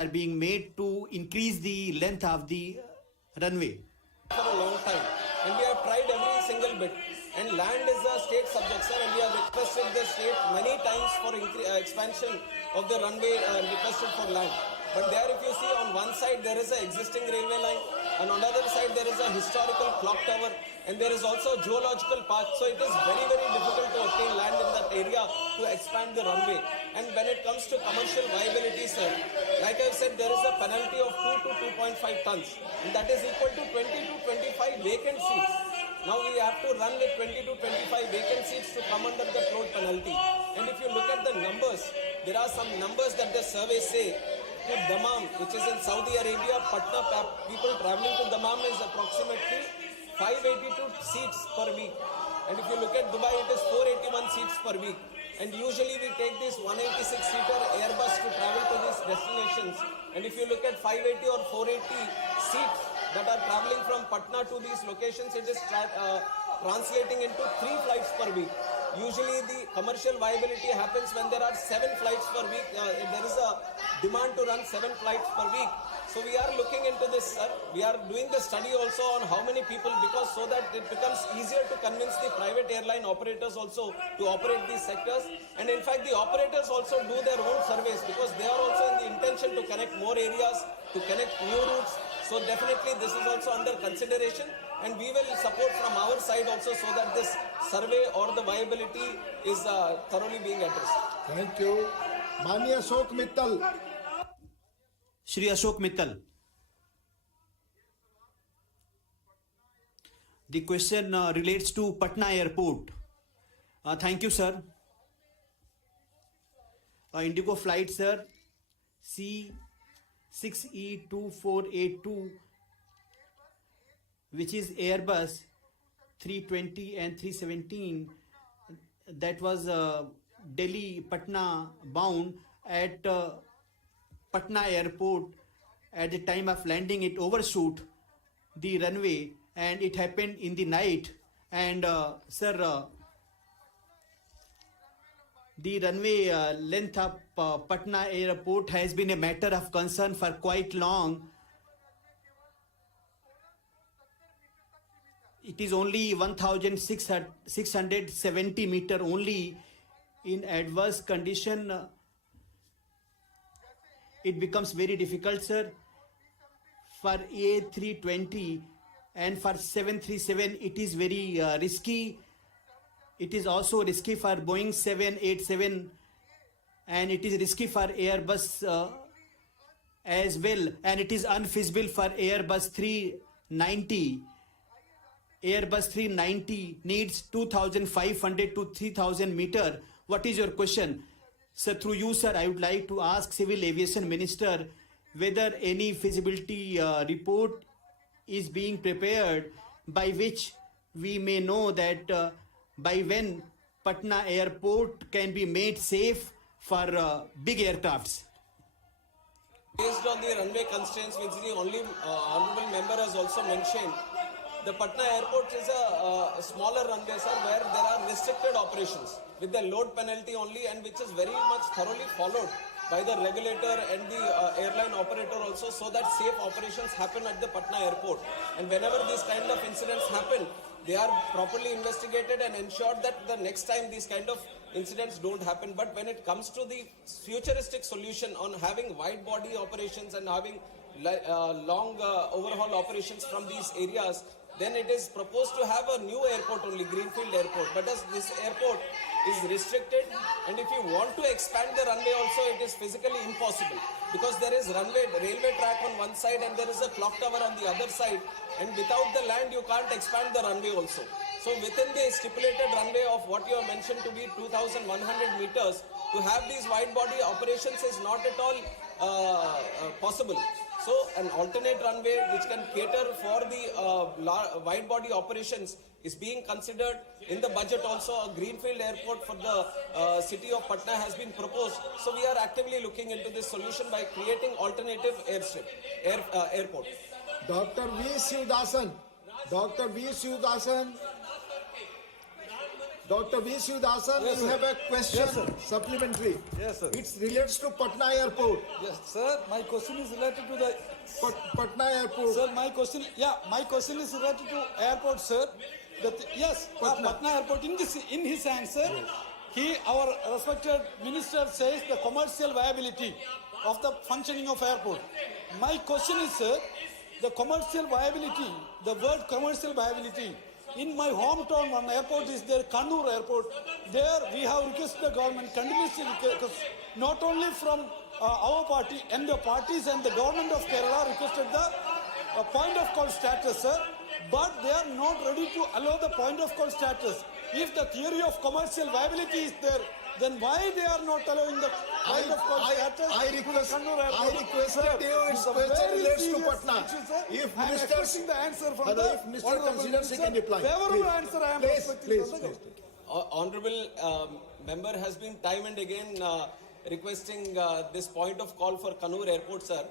are being made to increase the length of the runway. For a long time, and we have tried every single bit, and land is a state subject, sir, and we have requested the state many times for expansion of the runway and requested for land. But there, if you see, on one side there is an existing railway line, and on the other side there is a historical clock tower, and there is also a geological park. So it is very, very difficult to obtain land in that area to expand the runway. And when it comes to commercial viability, sir, like I said, there is a penalty of 2 to 2.5 tons, and that is equal to 20 to 25 vacant seats. Now we have to run with 20 to 25 vacant seats to come under the float penalty. And if you look at the numbers, there are some numbers that the survey say. To Dammam, which is in Saudi Arabia, Patna, people traveling to Dammam is approximately 582 seats per week. And if you look at Dubai, it is 481 seats per week. And usually we take this 186-seater Airbus to travel to these destinations. And if you look at 580 or 480 seats that are traveling from Patna to these locations, it is translating into 3 flights per week. Usually the commercial viability happens when there are 7 flights per week. There is a demand to run 7 flights per week. So we are looking into this, sir. We are doing the study also on how many people, because so that it becomes easier to convince the private airline operators also to operate these sectors. And in fact, the operators also do their own surveys, because they are also in the intention to connect more areas, to connect new routes. So definitely this is also under consideration, and we will support from our side also so that this survey or the viability is thoroughly being addressed. Thank you. Manya Ashok Mittal. Shri Ashok Mittal. The question relates to Patna Airport. Thank you, sir. Indigo flight, sir, C6E2482, which is Airbus 320 and 317, that was Delhi Patna bound at Patna Airport. At the time of landing, it overshoot the runway, and it happened in the night. And sir, the runway length of Patna Airport has been a matter of concern for quite long. It is only 1,670 meter only. In adverse condition, it becomes very difficult, sir. For A320 and for 737, it is very risky. It is also risky for Boeing 787, and it is risky for Airbus as well, and it is unfeasible for Airbus 390. Airbus 390 needs 2,500 to 3,000 meter. What is your question? Sir, through you, sir, I would like to ask Civil Aviation Minister whether any feasibility report is being prepared by which we may know that by when Patna Airport can be made safe for big aircrafts. Based on the runway constraints, which the only honorable member has also mentioned, the Patna Airport is a smaller runway, sir, where there are restricted operations with the load penalty only, and which is very much thoroughly followed by the regulator and the airline operator also, so that safe operations happen at the Patna Airport. And whenever these kind of incidents happen, they are properly investigated and ensured that the next time these kind of incidents don't happen. But when it comes to the futuristic solution on having wide body operations and having long overhaul operations from these areas, then it is proposed to have a new airport only, Greenfield Airport. But as this airport is restricted, and if you want to expand the runway also, it is physically impossible, because there is railway track on one side and there is a clock tower on the other side, and without the land you can't expand the runway also. So within the stipulated runway of what you have mentioned to be 2,100 meters, to have these wide body operations is not at all possible. So an alternate runway which can cater for the wide body operations is being considered. In the budget also, a greenfield airport for the city of Patna has been proposed. So we are actively looking into this solution by creating alternative airport. Dr. V. Shivdasan. Dr. V. Shivdasan. Dr. V. Srivasan, Yes, you sir. have a question Yes, sir. supplementary. Yes, sir. It relates to Patna Airport. Yes, sir. My question is related to the. Patna Airport. Sir, my question. Yeah, my question is related to airport, sir. Yes, Patna Airport. In his answer, our respected minister says the commercial viability of the functioning of airport. My question is, sir, the commercial viability. The word commercial viability. In my hometown, one airport is there, Kannur Airport. There we have requested the government continuously, not only from our party and the parties and the government of Kerala requested the point of call status, sir. But they are not ready to allow the point of call status. If the theory of commercial viability is there, then why they are not allowing the point of call status? I requested you, its It's a question very relates to serious Patna. issue, sir. If I am ministers, expecting the answer from Hello, the if minister honorable considers he minister. can reply. Favorable Please. answer I am Please, expecting please, from the please. government. Honorable member has been time and again requesting this point of call for Kannur Airport, sir.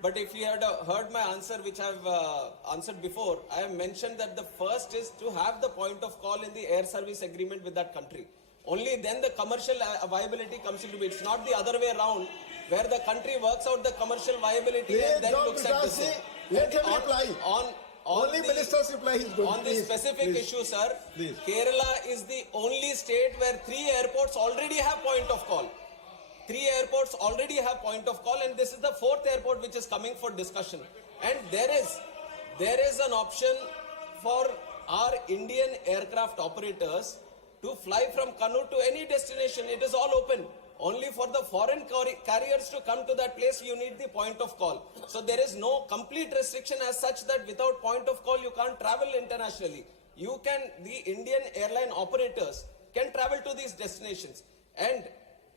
But if you had heard my answer, which I have answered before, I have mentioned that the first is to have the point of call in the air service agreement with that country. Only then the commercial viability comes into it. It's not the other way around, where the country works out the commercial viability and then looks at the same. Let him reply. Only minister's reply is good. On the Please, specific please. issue, sir, Please. Kerala is the only state where 3 airports already have point of call. 3 airports already have point of call, and this is the 4th airport which is coming for discussion. And there is an option for our Indian aircraft operators to fly from Kannur to any destination. It is all open. Only for the foreign carriers to come to that place, you need the point of call. So there is no complete restriction as such that without point of call, you can't travel internationally. The Indian airline operators can travel to these destinations. And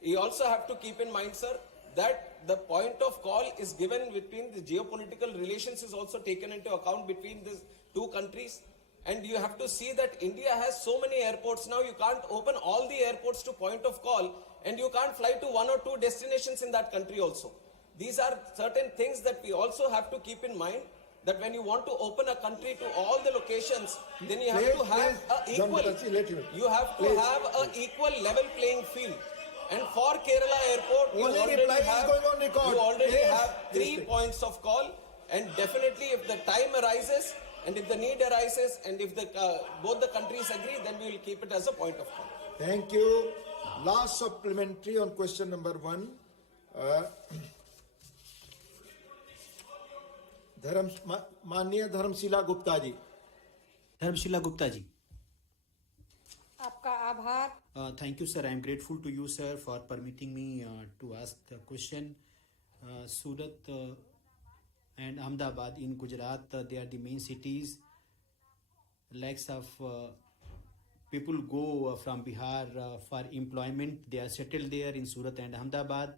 you also have to keep in mind, sir, that the point of call is given between the geopolitical relations is also taken into account between these two countries. And you have to see that India has so many airports now, you can't open all the airports to point of call, and you can't fly to 1 or 2 destinations in that country also. These are certain things that we also have to keep in mind, that when you want to open a country to all the locations, then you have to have an equal level playing field. And for Kerala Airport, you already have 3 points of call, and definitely if the time arises and if the need arises and if both the countries agree, then we will keep it as a point of call. Thank you. Last supplementary on question number 1. माननीय धर्मशिला गुप्ता जी. धर्मशिला गुप्ता जी. आपका आभार. Thank you, sir. I am grateful to you, sir, for permitting me to ask the question. Surat and Ahmedabad in Gujarat, they are the main cities. Lakhs of people go from Bihar for employment. They are settled there in Surat and Ahmedabad.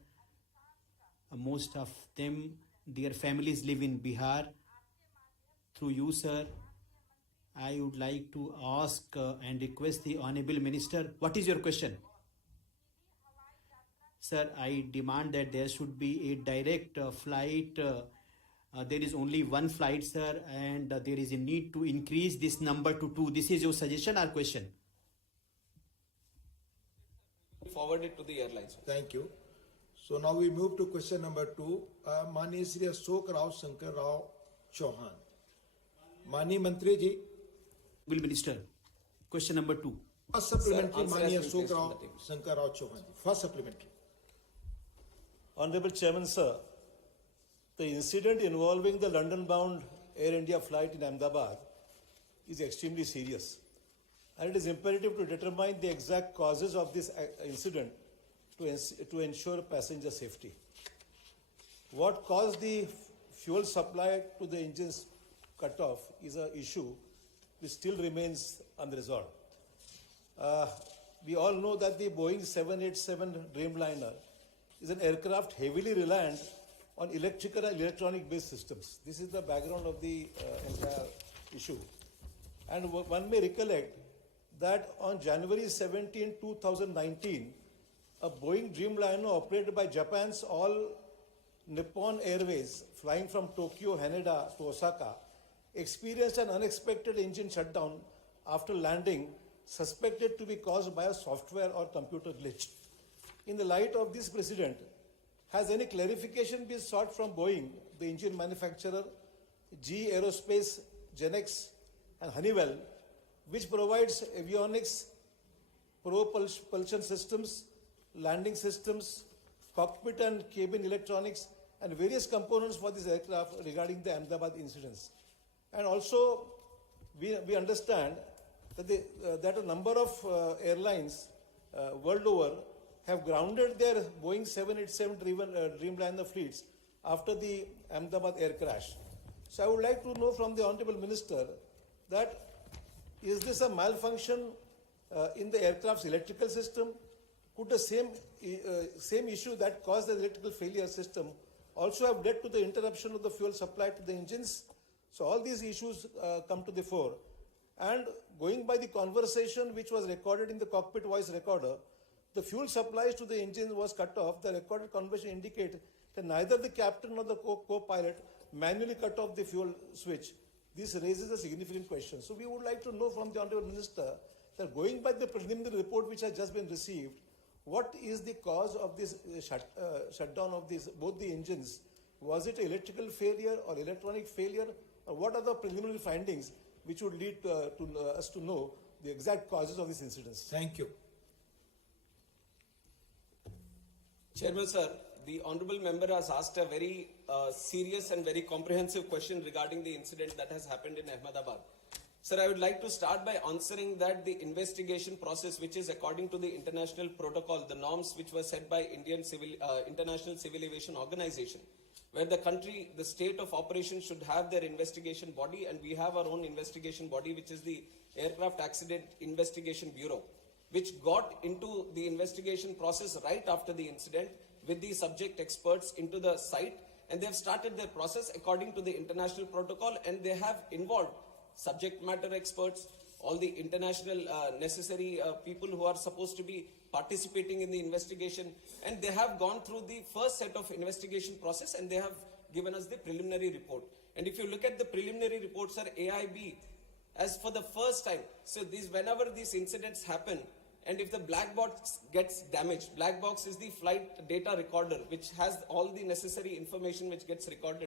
Most of them, their families live in Bihar. Through you, sir, I would like to ask and request the Honorable Minister, what is your question? Sir, I demand that there should be a direct flight. There is only one flight, sir, and there is a need to increase this number to 2. This is your suggestion or question? Forward it to the airlines. Thank you. So now we move to question number 2. माननीय श्री अशोक राव शंकर राव चौहान. माननीय मंत्री जी. Will Minister, question number 2. First supplementary, Sir, माननीय answer Ashok has been Rao placed on the table. Shankar Rao Chauhan. First supplementary. Honorable Chairman, sir, the incident involving the London-bound Air India flight in Ahmedabad is extremely serious, and it is imperative to determine the exact causes of this incident to ensure passenger safety. What caused the fuel supply to the engines cut off is an issue which still remains unresolved. We all know that the Boeing 787 Dreamliner is an aircraft heavily reliant on electrical and electronic-based systems. This is the background of the entire issue. And one may recollect that on January 17, 2019, a Boeing Dreamliner operated by Japan's All Nippon Airways, flying from Tokyo, Haneda to Osaka, experienced an unexpected engine shutdown after landing suspected to be caused by a software or computer glitch. In the light of this precedent, has any clarification been sought from Boeing, the engine manufacturer, GE Aerospace, Genex, and Honeywell, which provides avionics, propulsion systems, landing systems, cockpit and cabin electronics, and various components for this aircraft regarding the Ahmedabad incidents? And also, we understand that a number of airlines world over have grounded their Boeing 787 Dreamliner fleets after the Ahmedabad air crash. So I would like to know from the Honorable Minister that is this a malfunction in the aircraft's electrical system? Could the same issue that caused the electrical failure system also have led to the interruption of the fuel supply to the engines? So all these issues come to the fore. And going by the conversation which was recorded in the cockpit voice recorder, the fuel supplies to the engine was cut off. The recorded conversation indicated that neither the captain nor the co-pilot manually cut off the fuel switch. This raises a significant question. So we would like to know from the Honorable Minister that going by the preliminary report which has just been received, what is the cause of this shutdown of both the engines? Was it electrical failure or electronic failure? Or what are the preliminary findings which would lead us to know the exact causes of these incidents? Thank you. Chairman sir, the honourable member has asked a very serious and very comprehensive question regarding the incident that has happened in Ahmedabad. Sir, I would like to start by answering that the investigation process, which is according to the international protocol, the norms which were set by International Civil Aviation Organization, where the country, the state of operation should have their investigation body, and we have our own investigation body, which is the Aircraft Accident Investigation Bureau, which got into the investigation process right after the incident with the subject experts into the site, and they have started their process according to the international protocol, and they have involved subject matter experts, all the international necessary people who are supposed to be participating in the investigation, and they have gone through the first set of investigation process, and they have given us the preliminary report. And if you look at the preliminary reports, sir, AIB, as for the first time, so whenever these incidents happen, and if the black box gets damaged, black box is the flight data recorder, which has all the necessary information which gets recorded.